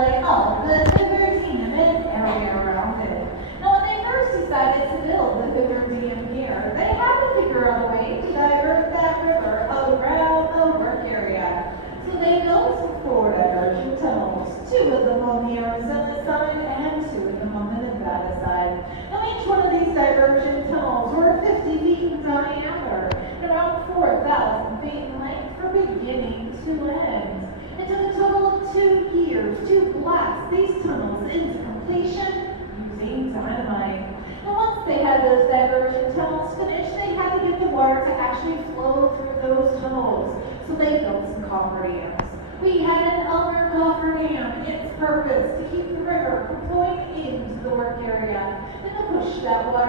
like, oh, the Hoover Dam and area around it. Now, when they first decided to build the Hoover Dam here, they had to figure out a way to divert that river around the work area. So they built some 4 diversion tunnels, 2 of them on the Arizona side and 2 of them on the Nevada side. Now, each one of these diversion tunnels were 50 feet in diameter and around 4,000 feet in length from beginning to end. It took a total of 2 years to blast these tunnels into completion using dynamite. And once they had those diversion tunnels finished, they had to get the water to actually flow through those tunnels. So they built some coffer dams. We had an upper coffer dam, its purpose to keep the river from flowing into the work area and to push that water